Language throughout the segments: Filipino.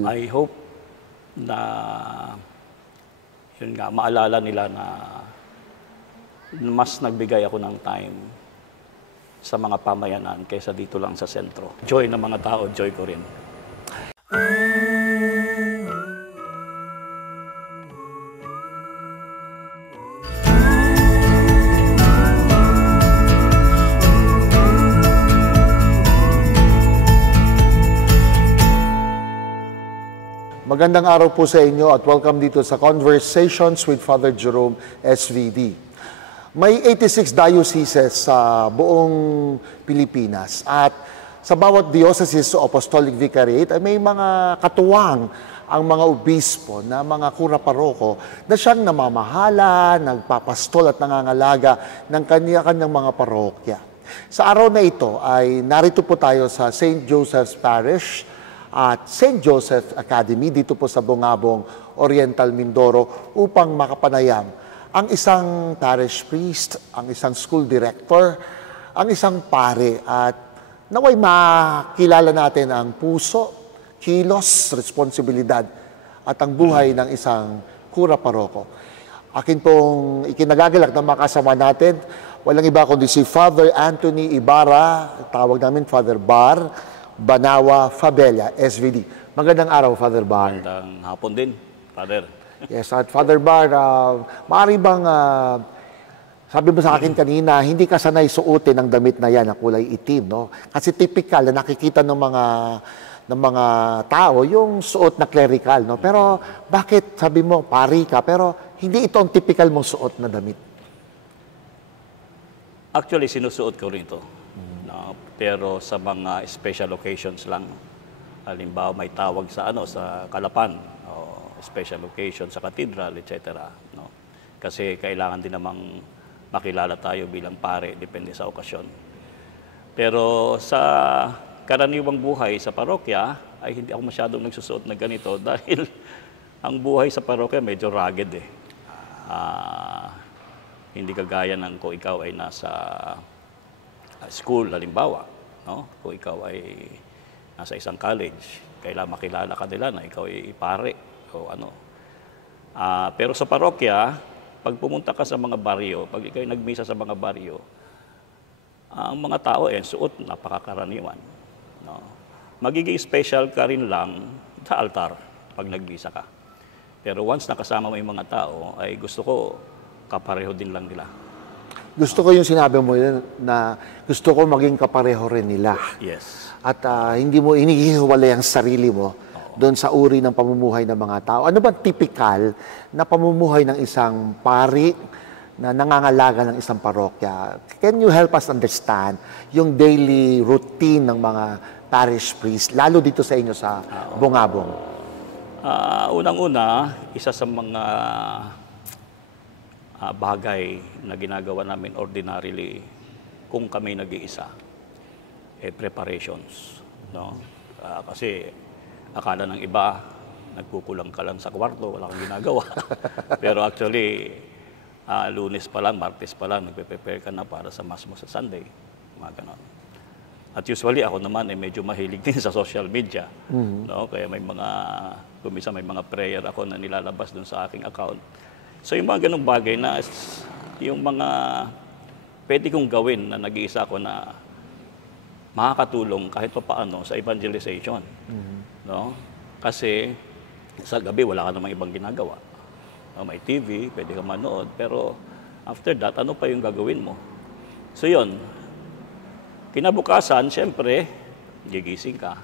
I hope na yun nga, maalala nila na mas nagbigay ako ng time sa mga pamayanan kaysa dito lang sa sentro. Joy ng mga tao, joy ko rin. Magandang araw po sa inyo at welcome dito sa Conversations with Father Jerome, SVD. May 86 dioceses sa buong Pilipinas at sa bawat diocese o apostolic vicariate ay may mga katuwang ang mga obispo na mga kura-paroko na siyang namamahala, nagpapastol at nangangalaga ng kanya-kanyang mga parokya. Sa araw na ito ay narito po tayo sa St. Joseph's Parish at St. Joseph Academy dito po sa Bungabong, Oriental Mindoro upang makapanayam ang isang parish priest, ang isang school director, ang isang pare at naway makilala natin ang puso, kilos, responsibilidad at ang buhay ng isang kura-paroko. Akin pong ikinagagalak na makasama natin, walang iba kundi si Father Anthony Ibarra, tawag namin Father Bar, Banawa Fabella, SVD. Magandang araw, Father Bar. Magandang hapon din, Father. Yes, at Father Bar, maaari bang, sabi mo sa akin kanina, hindi ka sanay suotin ang damit na yan, na kulay itim, no? Kasi typical na nakikita ng mga tao, yung suot na clerical, no? Pero bakit, sabi mo, pari ka, pero hindi ito ang typical mong suot na damit? Actually, sinusuot ko rin ito. No? Pero sa mga special occasions lang. Halimbawa, may tawag sa sa Kalapan, o special occasion sa cathedral, etc. No? Kasi kailangan din namang makilala tayo bilang pare, depende sa okasyon. Pero sa karaniwang buhay sa parokya, ay hindi ako masyadong nagsusuot na ganito dahil ang buhay sa parokya medyo rugged eh. Hindi kagaya ng kung ikaw ay nasa school, halimbawa, no? Kung ikaw ay nasa isang college, kailangan makilala ka nila na ikaw ay pare o ano. Pero sa parokya, pag pumunta ka sa mga baryo, pag ikaw ay nagmisa sa mga baryo, ang mga tao suot napakakaraniwan. No? Magiging special ka rin lang sa altar pag nagmisa ka. Pero once nakasama mo yung mga tao, ay gusto ko kapareho din lang nila. Gusto ko yung sinabi mo yun na gusto ko maging kapareho rin nila. Yes. At hindi mo inihiwalay ang sarili mo doon sa uri ng pamumuhay ng mga tao. Ano ba typical na pamumuhay ng isang pari na nangangalaga ng isang parokya? Can you help us understand yung daily routine ng mga parish priest, lalo dito sa inyo sa Bungabong? Unang-una, isa sa mga bagay na ginagawa namin ordinarily kung kami nag-iisa, preparations. No? Kasi akala ng iba, nagkukulang ka lang sa kwarto, wala kang ginagawa. Pero actually, Lunes pa lang, Martes pa lang, nagpe-prepare ka na para sa Mass mo sa Sunday. Mga ganon. At usually, ako naman medyo mahilig din sa social media. No? Kaya may kumisa may mga prayer ako na nilalabas dun sa aking account. So yung mga ganung bagay na yung mga pwede kong gawin na nag-iisa ko na makakatulong kahit pa paano sa evangelization. No? Kasi sa gabi wala ka namang ibang ginagawa. No? May TV, pwede ka manood, pero after that, ano pa yung gagawin mo? So yun, kinabukasan, siyempre, gigising ka.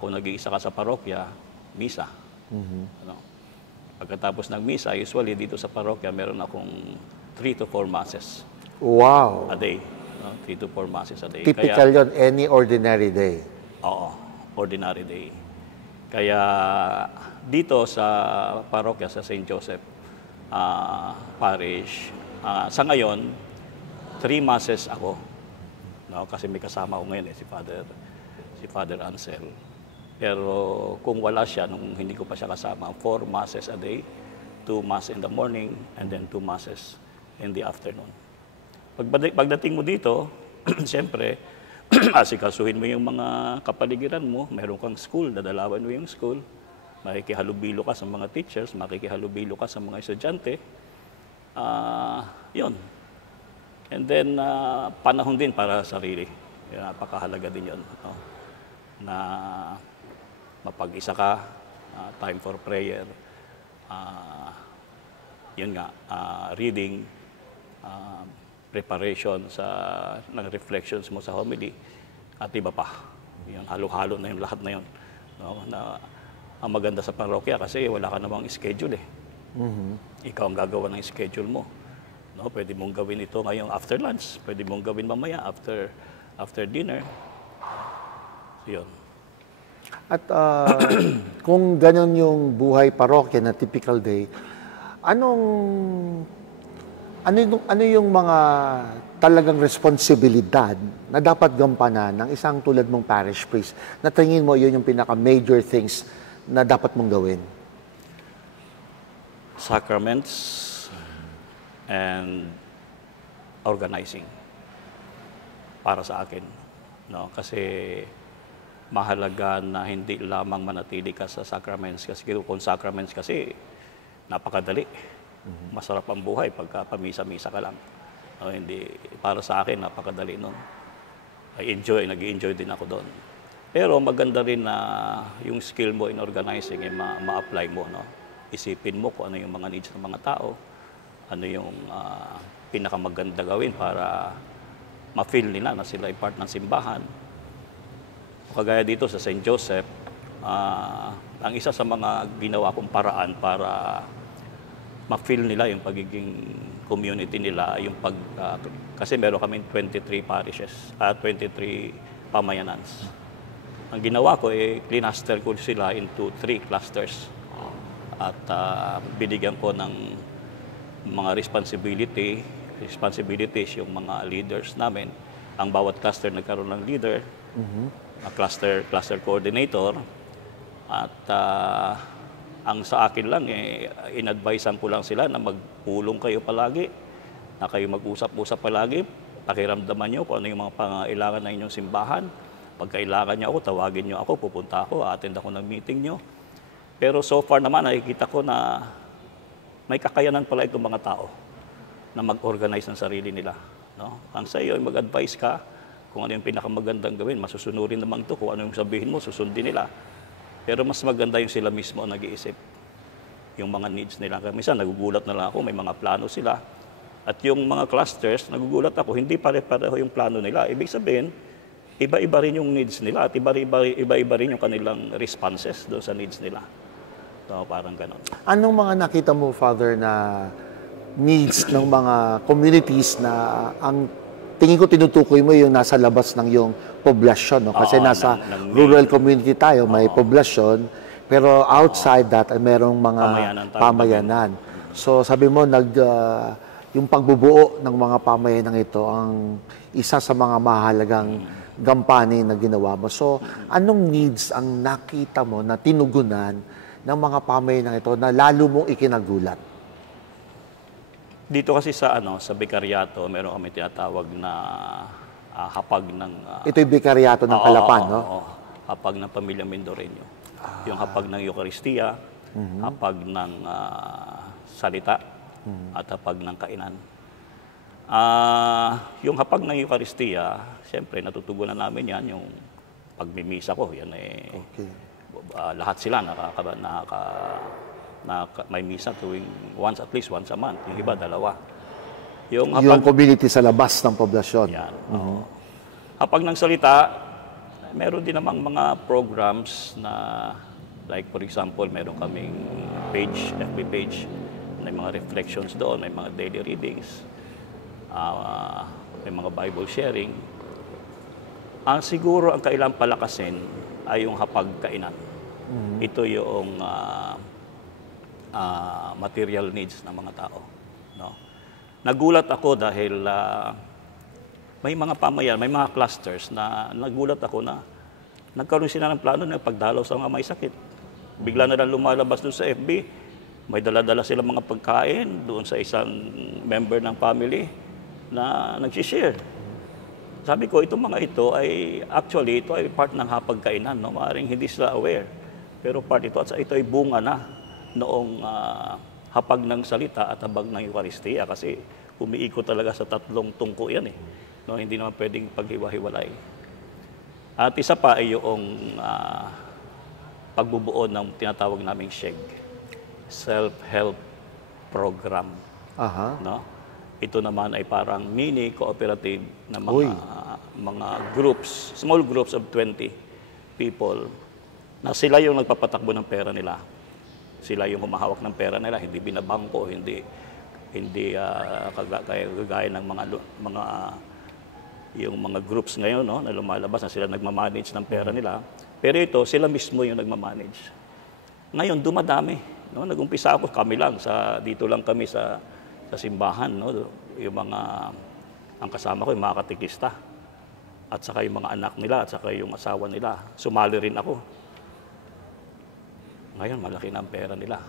Kung nag-iisa ka sa parokya, misa. Ano? Pagkatapos ng misa, usually dito sa parokya, meron akong 3 to 4 masses. Wow! A day. No? 3 to 4 masses a day. Typical yon, any ordinary day. Oo, ordinary day. Kaya dito sa parokya, sa St. Joseph Parish, sa ngayon, 3 masses ako. No? Kasi may kasama ko ngayon si Father Ansel. Pero kung wala siya, nung hindi ko pa siya kasama, 4 masses a day, 2 mass in the morning, and then 2 masses in the afternoon. Pagdating mo dito, siyempre, asikasuhin mo yung mga kapaligiran mo, meron kang school, dadalawan mo yung school, makikihalubilo ka sa mga teachers, makikihalubilo ka sa mga estudyante. Yun. And then, panahon din para sa sarili. Napakahalaga din yun. No? Na mapag-isa ka, time for prayer, yun nga, reading, preparation ng reflections mo sa homily, at iba pa. Yun, halo-halo na yung lahat na yun. No? Ang maganda sa parokya kasi wala ka namang schedule eh. Ikaw ang gagawa ng schedule mo. No? Pwede mong gawin ito ngayong after lunch, pwede mong gawin mamaya after dinner. Yun. At kung ganyan yung buhay parokya na typical day, ano yung mga talagang responsibilidad na dapat gampanan ng isang tulad mong parish priest na tingin mo yun yung pinaka-major things na dapat mong gawin? Sacraments and organizing para sa akin. No? Kasi mahalaga na hindi lamang manatili ka sa sacraments kasi kung sacraments kasi napakadali. Masarap ang buhay pagka pamisa-misa ka lang. No, hindi, para sa akin, napakadali nun. Nag-enjoy din ako doon. Pero maganda rin na yung skill mo in organizing, ma-apply mo. No? Isipin mo kung ano yung mga needs ng mga tao, ano yung pinakamaganda gawin para ma-feel nila na sila ay part ng simbahan. Kagaya dito sa St. Joseph, ang isa sa mga ginawa kong paraan para ma-feel nila yung pagiging community nila, yung kasi meron kami 23 parishes, 23 pamayanans. Ang ginawa ko, cluster ko sila into 3 clusters. At binigyan ko ng mga responsibilities yung mga leaders namin. Ang bawat cluster nagkaroon ng leader, cluster coordinator, at ang sa akin lang, in-advisean ko lang sila na magpulong kayo palagi, na kayo mag-usap-usap palagi, pakiramdaman nyo kung ano yung mga pangailangan na inyong simbahan. Pag kailangan nyo ako, tawagin nyo ako, pupunta ako, attend ako ng meeting nyo. Pero so far naman, nakikita ko na may kakayanan pala itong mga tao na mag-organize ng sarili nila. No? Ang sa iyo, mag-advise ka kung ano yung pinakamagandang gawin. Masusunurin naman ito, kung ano yung sabihin mo, susundin nila. Pero mas maganda yung sila mismo ang nag-iisip. Yung mga needs nila. Kaya minsan nagugulat na lang ako, may mga plano sila. At yung mga clusters, nagugulat ako, hindi pare-pareho yung plano nila. Ibig sabihin, iba-iba rin yung needs nila at iba-iba rin yung kanilang responses doon sa needs nila. So, parang ganon. Anong mga nakita mo, Father, na needs ng mga communities na ang tingin ko tinutukoy mo yung nasa labas ng yung poblasyon, no? Kasi nasa rural community tayo, may poblasyon, pero outside that, merong mga pamayanan. So sabi mo, yung pagbubuo ng mga pamayanan ito, ang isa sa mga mahalagang gampanin na ginawa mo. So anong needs ang nakita mo na tinugunan ng mga pamayanan ito na lalo mong ikinagulat? Dito kasi sa Bikaryato, meron kami tinatawag na hapag ng ito yung Bikaryato ng Calapan, no? Hapag ng Pamilya Mendoreño. Yung hapag ng Eucharistia, hapag ng salita, at hapag ng kainan. Yung hapag ng Eucharistia, siyempre natutugunan namin yan, yung pagmimisa ko, yan Okay. Lahat sila may misa tuwing at least once a month. Yung iba, dalawa. Yung community sa labas ng poblasyon. Yan. Hapag ng salita, meron din namang mga programs na, like for example, meron kaming FB page, may mga reflections doon, may mga daily readings, may mga Bible sharing. Siguro ang kailangang palakasin ay yung hapag kainan. Ito yung material needs ng mga tao. No? Nagulat ako dahil may mga pamayan, may mga clusters na nagulat ako na nagkaroon sila ng plano na pagdalaw sa mga may sakit. Bigla na lang lumalabas doon sa FB, may dala-dala sila mga pagkain doon sa isang member ng family na nagsishare. sabi ko, itong mga ito ay, actually, ito ay part ng hapagkainan, no? Maaaring hindi sila aware. Pero part ito, at ito ay bunga na noong hapag ng salita at habag ng Eucharistia kasi umiikot talaga sa tatlong tungko yan eh. No? Hindi naman pwedeng paghiwa-hiwalay. At isa pa ay yung pagbubuo ng tinatawag naming SHEG, Self-Help Program. Aha. No? Ito naman ay parang mini cooperative na mga groups, small groups of 20 people na sila yung nagpapatakbo ng pera nila. Sila yung humahawak ng pera nila, hindi binabangko, hindi kagaya ng yung mga groups ngayon, no, na lumalabas na sila nagmamanage ng pera nila. Pero ito, sila mismo yung nagmamanage. Ngayon, dumadami. No? Nag-umpisa ako, kami lang, dito lang kami sa simbahan. No? Yung ang kasama ko, yung mga katikista. At saka yung mga anak nila, at saka yung asawa nila. Sumali rin ako. Ngayon, malaki na ang pera nila.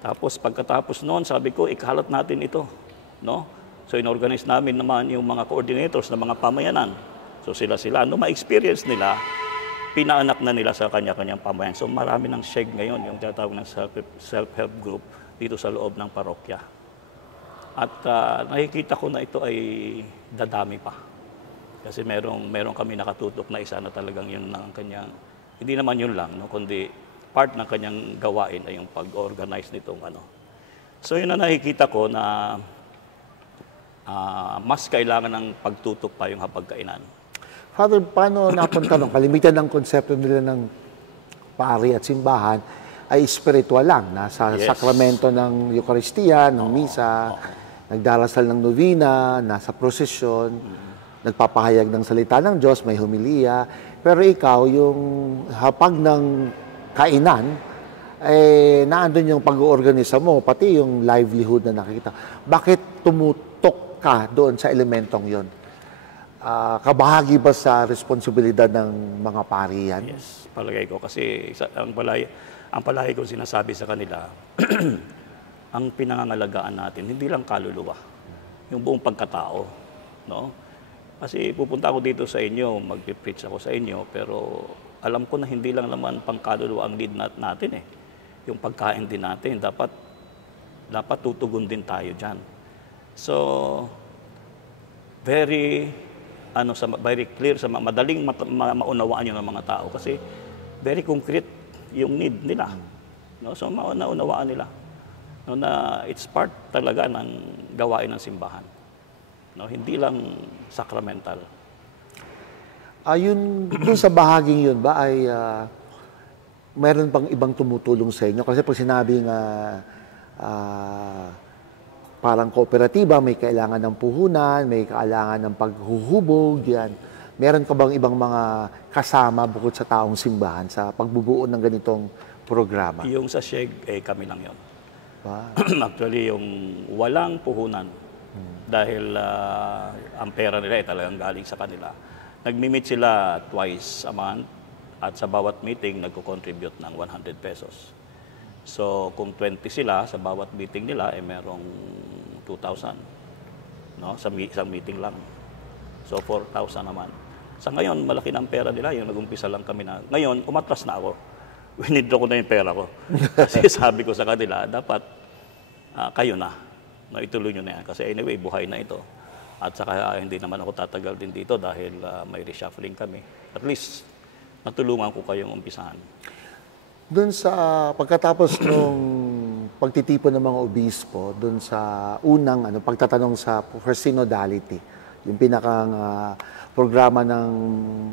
Tapos, pagkatapos noon, sabi ko, ikalat natin ito. No? So, inorganize namin naman yung mga coordinators ng mga pamayanan. So, sila, ano ma-experience nila, pinaanak na nila sa kanya-kanyang pamayan. So, marami ng SHEG ngayon, yung tinatawag ng self-help group dito sa loob ng parokya. At nakikita ko na ito ay dadami pa. Kasi merong kami nakatutok na isa na talagang yun ng kanyang, hindi naman yun lang, no? Kundi part ng kanyang gawain ay yung pag-organize nitong ano. So, yun na nakikita ko na mas kailangan ng pagtutok pa yung hapagkainan. Father, paano napunta nung kalimitan ng konsepto nila ng pari at simbahan ay spiritual lang. Nasa sakramento ng Eucharistia, ng misa, nagdarasal ng novena, nasa prosesyon, nagpapahayag ng salita ng Diyos, may humilia. Pero ikaw, yung hapag ng kainan, naandun yung pag-oorganisa mo, pati yung livelihood na nakikita. Bakit tumutok ka doon sa elementong yon? Kabahagi ba sa responsibilidad ng mga pari yan? Yes, palagay ko. Kasi ang palagi ko sinasabi sa kanila, ang pinangangalagaan natin, hindi lang kaluluwa, yung buong pagkatao. No? Kasi pupunta ako dito sa inyo, mag-preach ako sa inyo, pero alam ko na hindi lang naman pang kaluluwa ang need natin eh. Yung pagkain din natin, dapat tutugon din tayo dyan. So, very clear, madaling maunawaan yun ng mga tao kasi very concrete yung need nila. No? So, maunawaan nila. No, na it's part talaga ng gawain ng simbahan. No? Hindi lang sacramental. Doon sa bahaging yun ba ay mayroon pang ibang tumutulong sa inyo? Kasi pag sinabing parang kooperatiba, may kailangan ng puhunan, may kailangan ng paghuhubog, yan. Meron ka bang ibang mga kasama bukod sa taong simbahan sa pagbubuo ng ganitong programa? Yung sa SHEG, kami lang yun. Wow. Actually, yung walang puhunan dahil ang pera nila ay talagang galing sa kanila. Nagmi-meet sila twice a month at sa bawat meeting nagko-contribute ng 100 pesos. So, kung 20 sila, sa bawat meeting nila, merong 2,000. No? Sa isang meeting lang. So, 4,000 naman. Sa ngayon, malaki na ang pera nila. Yung nag-umpisa lang kami na. Ngayon, umatras na ako. Winidraw ko na yung pera ko. Kasi sabi ko sa kanila, dapat kayo na. No, ituloy nyo na yan. Kasi anyway, buhay na ito. At saka hindi naman ako tatagal din dito dahil may reshuffling kami. At least, natulungan ko kayong umpisahan. Doon sa pagkatapos nung pagtitipon ng mga obispo, doon sa unang pagtatanong sa for synodality, yung pinakang programa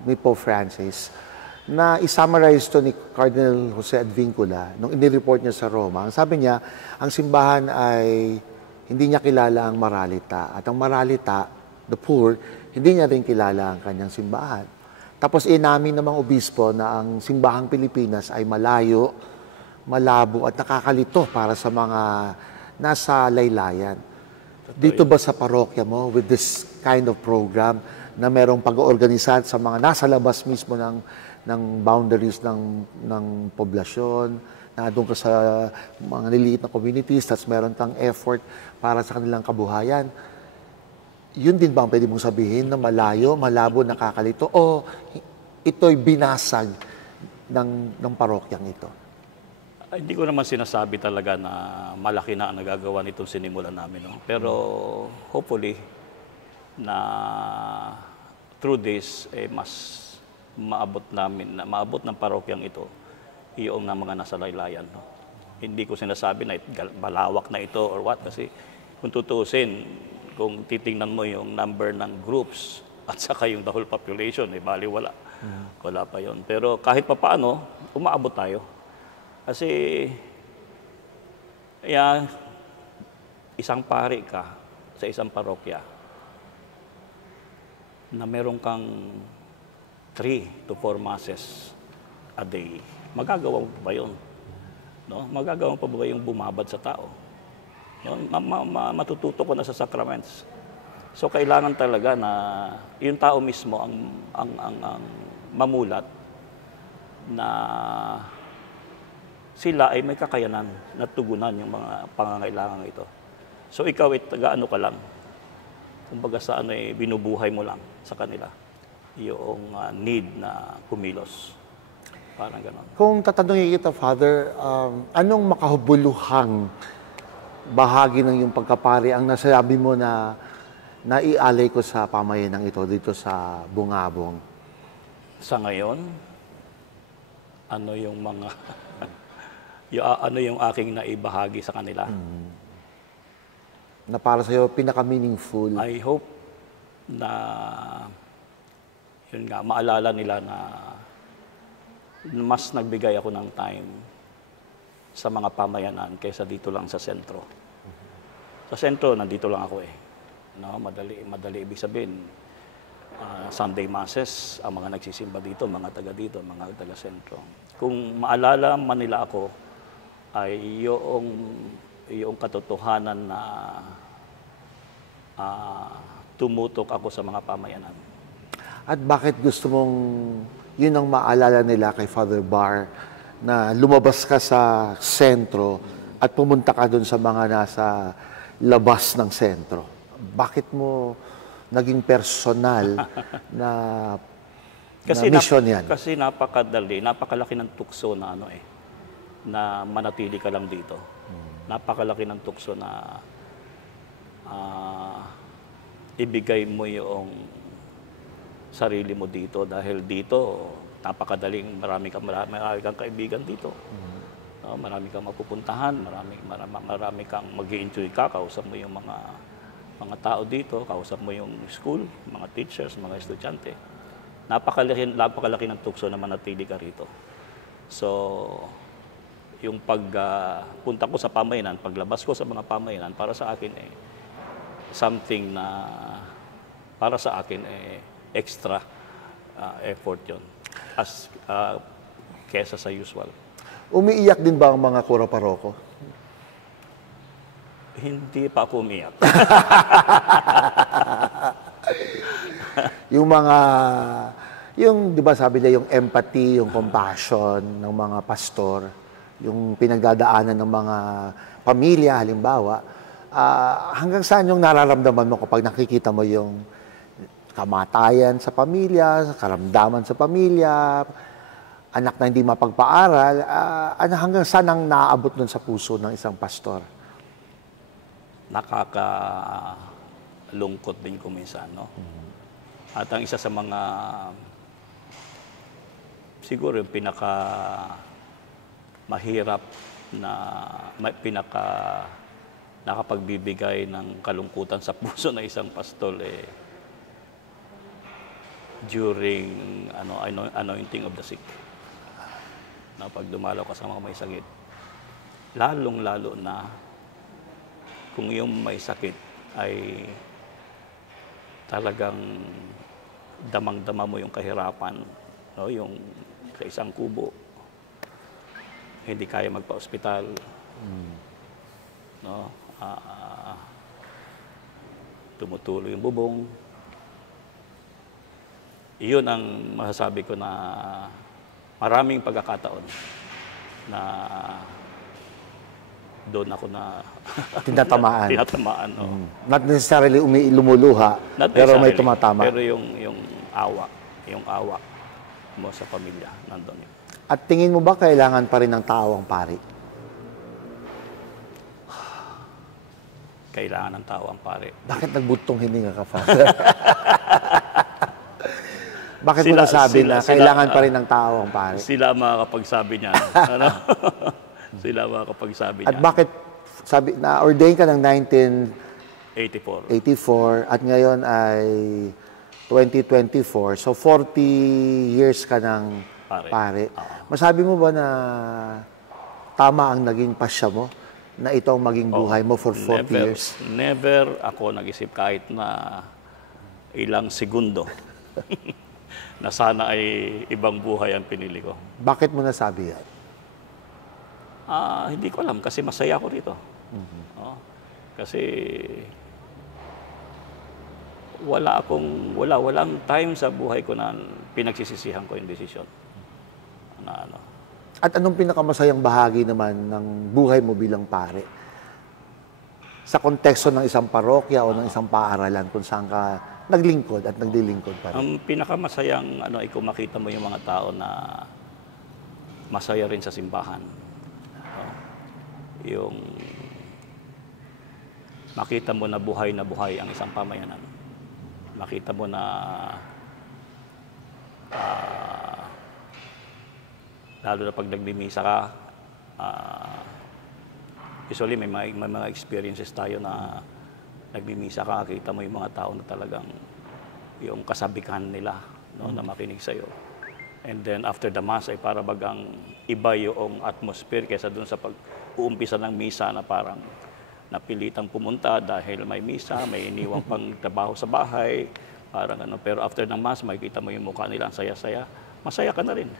ni Pope Francis, na isummarize to ni Cardinal Jose Advincula nung inireport niya sa Roma. Ang sabi niya, ang simbahan ay hindi niya kilala ang moralita. At ang moralita, the poor, hindi niya rin kilala ang kanyang simbahan. Tapos inamin ng mga obispo na ang simbahang Pilipinas ay malayo, malabo at nakakalito para sa mga nasa laylayan. Dito ba sa parokya mo with this kind of program na merong pag-oorganisa sa mga nasa labas mismo ng boundaries ng poblasyon, na doon ka sa mga niliit na communities, tapos meron tang effort para sa kanilang kabuhayan. Yun din ba ang pwede mong sabihin na malayo, malabo, nakakalito? O ito'y binasag ng parokyang ito? Hindi ko naman sinasabi talaga na malaki na ang nagagawa nitong sinimulan namin. No? Pero hopefully, na through this, mas maabot namin, na maabot ng parokyang ito, yung na mga nasa laylayan. No? Hindi ko sinasabi na malawak na ito or what, kasi kung tutuusin, kung titingnan mo yung number ng groups at saka yung the whole population, bali wala. Wala pa yon. Pero kahit papaano, umaabot tayo. Kasi, isang pari ka sa isang parokya na meron kang 3 to 4 masses a day, magagawa mo pa ba yun? No? Magagawa mo pa ba yung bumabad sa tao? Yun, matututo ko na sa sacraments. So kailangan talaga na yung tao mismo ang mamulat na sila ay may kakayanan na tugunan yung mga pangangailangan ito. So ikaw ay taga-ano ka lang. Kumbaga sa binubuhay mo lang sa kanila yung need na kumilos. Parang ganon. Kung tatanungin kita, Father, anong makahubuluhang bahagi ng iyong pagkapari ang nasabi mo na naialay ko sa pamayanang ito dito sa Bungabong? Sa ngayon, ano yung mga ano yung aking naibahagi sa kanila? Na para sa iyo pinaka-meaningful. I hope na yun nga, maalala nila na mas nagbigay ako ng time sa mga pamayanan kaysa dito lang sa sentro. Sa sentro, nandito lang ako No, madali ibig sabihin. Sunday masses, ang mga nagsisimba dito, mga taga dito, mga taga sentro. Kung maalala man nila ako, ay yung katotohanan na tumutok ako sa mga pamayanan. At bakit gusto mong yun ang maalala nila kay Father Bar, na lumabas ka sa sentro at pumunta ka dun sa mga nasa labas ng sentro? Bakit mo naging personal na mission yan? Kasi napakalaki ng tukso na na manatili ka lang dito. Napakalaki ng tukso na ibigay mo yung sarili mo dito dahil dito napakadaling marami kang kaibigan dito. Marami kang mapupuntahan, marami kang mag-i-enjoy ka, kausap mo yung mga tao dito, kausap mo yung school, mga teachers, mga estudyante. Napakalaki ng tukso na manatili ka rito. So, yung pagpunta ko sa pamayanan, paglabas ko sa mga pamayanan, para sa akin something na para sa akin extra effort yon as kesa sa usual. Umiiyak din ba ang mga kura paroko? Hindi pa ako umiyak. Di ba sabi nila, yung empathy, yung compassion ng mga pastor, yung pinagdadaanan ng mga pamilya, halimbawa, hanggang saan yung nararamdaman mo kapag nakikita mo yung kamatayan sa pamilya, karamdaman sa pamilya, anak na hindi mapagpaaral, hanggang saan ang naaabot nun sa puso ng isang pastor? Nakakalungkot din ko minsan, no? At ang isa sa mga siguro yung mahirap na nakapagbibigay ng kalungkutan sa puso ng isang pastor during anointing of the sick. Na pag dumalaw ka sa mga may sakit, lalong-lalo na kung yung may sakit ay talagang damang-dama mo yung kahirapan, no? Yung sa isang kubo, hindi kaya magpa-ospital, no? Tumutulo yung bubong. Iyon ang masasabi ko na maraming pagkakataon na doon ako na Tinatamaan. tinatamaan. Oo. Not necessarily lumuluha, Not pero may necessarily, tumatama. Pero yung awa mo sa pamilya, nandun yun. At tingin mo ba kailangan pa rin ng tao ang pari? Kailangan ng tao ang pare. Bakit nagbutong hininga ka, Father? Bakit mo nasabi na kailangan pa rin ng tao ang pari? Sila ang makakapagsabi niyan. Ano? Sila ang makakapagsabi niyan. At bakit na-ordain ka ng 84. 1984 at ngayon ay 2024, so 40 years ka ng pare. Masabi mo ba na tama ang naging pasya mo? Na ito ang maging buhay mo for 40 years? Never ako nag-isip kahit na ilang segundo na sana ay ibang buhay ang pinili ko. Bakit mo nasabi yan? Hindi ko alam kasi masaya ako rito. Kasi walang time sa buhay ko na pinagsisisihan ko yung desisyon. At anong pinakamasayang bahagi naman ng buhay mo bilang pare? Sa konteksto ng isang parokya o ng isang paaralan kung saan ka naglingkod at naglilingkod pa rin? Ang pinakamasayang kung makita mo yung mga tao na masaya rin sa simbahan. Yung makita mo na buhay ang isang pamayanan. Makita mo na lalo na pag nagmimisa ka, usually may mga experiences tayo na nagmimisa ka, kita mo yung mga tao na talagang yung kasabikan nila na makinig sa'yo. And then after the Mass ay para bagang iba yung atmosphere kaysa dun sa pag-uumpisa ng misa na parang napilitang pumunta dahil may misa, may iniwang pang trabaho sa bahay, parang Pero after ng Mass, makikita mo yung mukha nila, ang saya-saya, masaya ka na rin.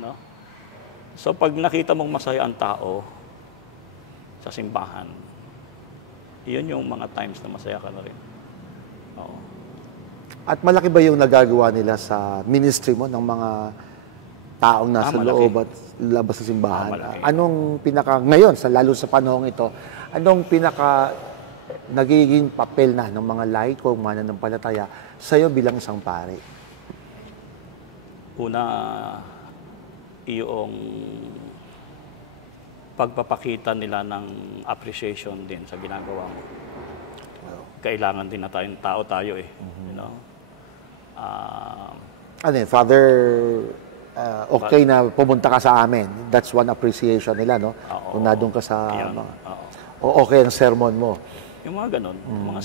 No? So pag nakita mong masaya ang tao sa simbahan, yun yung mga times na masaya ka na rin. Oo. At malaki ba yung nagagawa nila sa ministry mo ng mga taong nasa loob at labas sa simbahan? Anong ngayon, lalo sa panahong ito, anong nagiging papel na ng mga laiko, mananampalataya sa'yo bilang isang pare? Una, yung pagpapakita nila ng appreciation din sa ginagawa mo. Kailangan din na tayong tao tayo eh. You know? Father, okay na pumunta ka sa amin. That's one appreciation nila, no? Kung nandun ka sa... okay ang sermon mo. Yung mga ganun. Mga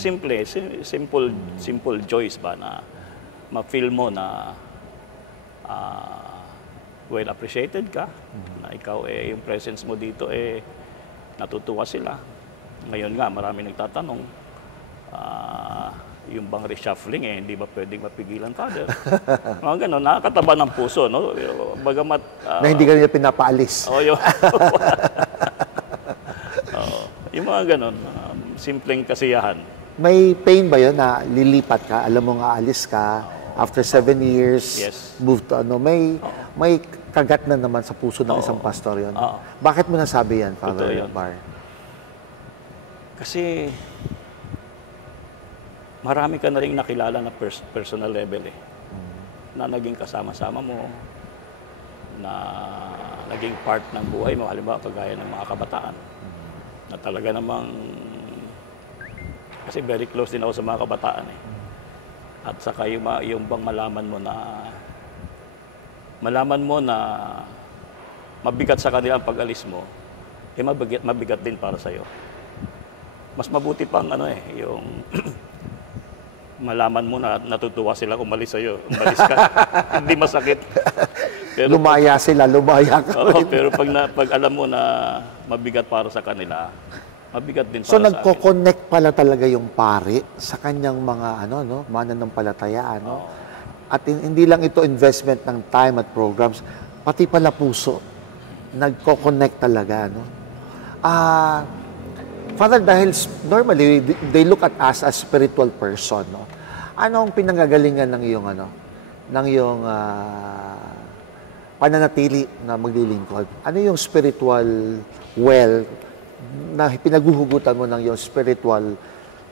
simple joys ba na ma-feel mo na well appreciated ka, na ikaw yung presence mo dito natutuwa sila. Ngayon nga, marami nagtatanong, yung bang reshuffling hindi ba pwedeng mapigilan, Father? Mga gano'n, nakakataba ng puso, no? Bagamat... na hindi ka nila pinapaalis. Yung mga gano'n, simpleng kasiyahan. May pain ba yun na lilipat ka, alam mo nga alis ka, after 7 years, move to may kagat na naman sa puso ng isang pastor yun. Bakit mo nasabi yan, Father Bar? Kasi marami ka na rin nakilala na personal level na naging kasama-sama mo, na naging part ng buhay mo, halimbawa kagaya ng mga kabataan, na talaga namang, kasi very close din ako sa mga kabataan At saka yung bang malaman mo na mabigat sa kanila ang pag-alis mo, mabigat din para sa'yo. Mas mabuti pang yung malaman mo na natutuwa sila umalis sa'yo. Umalis ka. Hindi masakit. Pero lumaya ka. Pero pag alam mo na mabigat para sa kanila, mabigat din para sa akin. So nagko-connect pala talaga yung pare sa kanyang mga mananampalataya, At hindi lang ito investment ng time at programs, pati pala puso. Nagko-connect talaga, Father, dahil normally they look at us as spiritual person, Anong pinanggagalingan ng iyong pananatili na maglilingkod? Ano yung spiritual well na pinaghuhugutan mo ng yung spiritual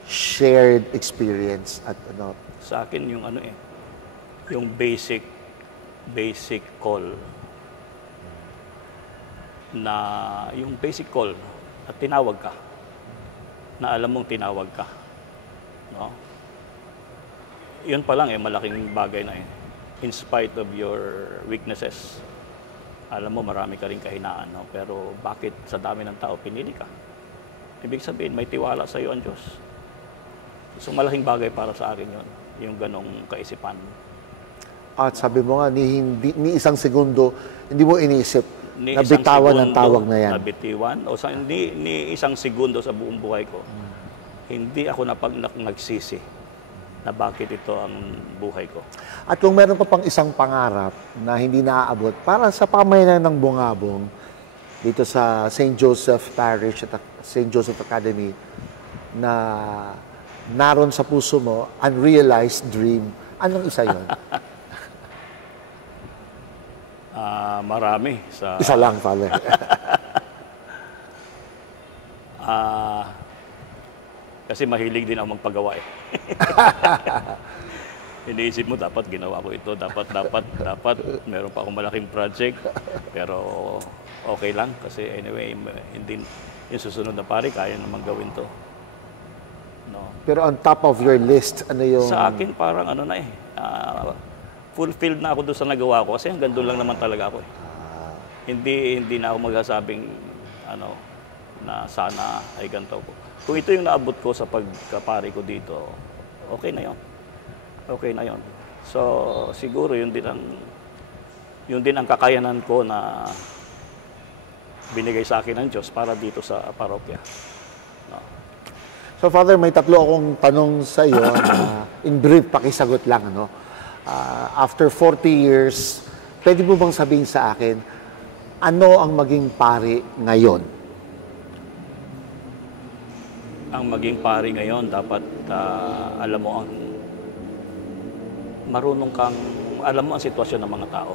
shared experience at ano? Sa akin yung yung basic call na yung basic call at tinawag ka na alam mong tinawag ka, no? Yun pa lang malaking bagay na in spite of your weaknesses. Alam mo marami ka ring kahinaan, no? Pero bakit sa dami ng tao pinili ka? Ibig sabihin may tiwala sa iyo ang Diyos. So malaking bagay para sa akin yun, yung ganong kaisipan. At sabi mo nga, ni isang segundo, hindi mo iniisip Ni na isang bitawan ang segundo tawag na yan. Nabitiwan, o ni isang segundo sa buong buhay ko, hindi ako nagsisi na bakit ito ang buhay ko. At kung meron pa pang isang pangarap na hindi naaabot, para sa pamayanan ng Bungabong, dito sa St. Joseph Parish at St. Joseph Academy, na naroon sa puso mo, unrealized dream, anong isa yun? Marami. Isa lang, Father. Kasi mahilig din ako magpagawa eh. Iniisip mo, dapat ginawa ko ito, dapat meron pa akong malaking project, pero okay lang kasi anyway, hindi yung susunod na pari, kaya naman gawin to. No. Pero on top of your list, ano yung... Sa akin parang fulfilled na ako doon sa nagawa ko kasi hanggang doon lang naman talaga ako eh. Hindi na ako magsasabing na sana ay ganito ko. Kung ito yung naabot ko sa pagkapari ko dito, okay na 'yon. Okay na 'yon. So siguro yun din ang kakayanan ko na binigay sa akin ng Diyos para dito sa parokya. No. So Father, may tatlo akong tanong sa iyo na in brief pakisagot lang, ano? After 40 years, pwede mo bang sabihin sa akin, ano ang maging pari ngayon? Ang maging pari ngayon, dapat alam mo alam mo ang sitwasyon ng mga tao.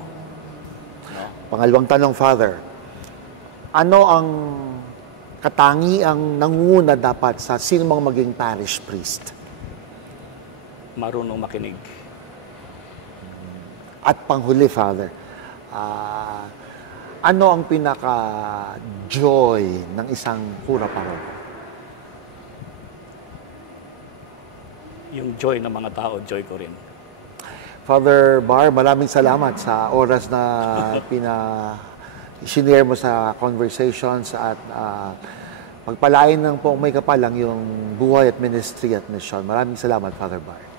No? Pangalawang tanong, Father, ano ang katangiang nangunguna dapat sa sino mang maging parish priest? Marunong makinig. At panghuli, Father, ano ang pinaka-joy ng isang kura paroko? Yung joy ng mga tao, joy ko rin. Father Bar, maraming salamat sa oras na sinare mo sa conversations at pagpalain ng pong may kapalang yung buhay at ministry at mission. Maraming salamat, Father Bar.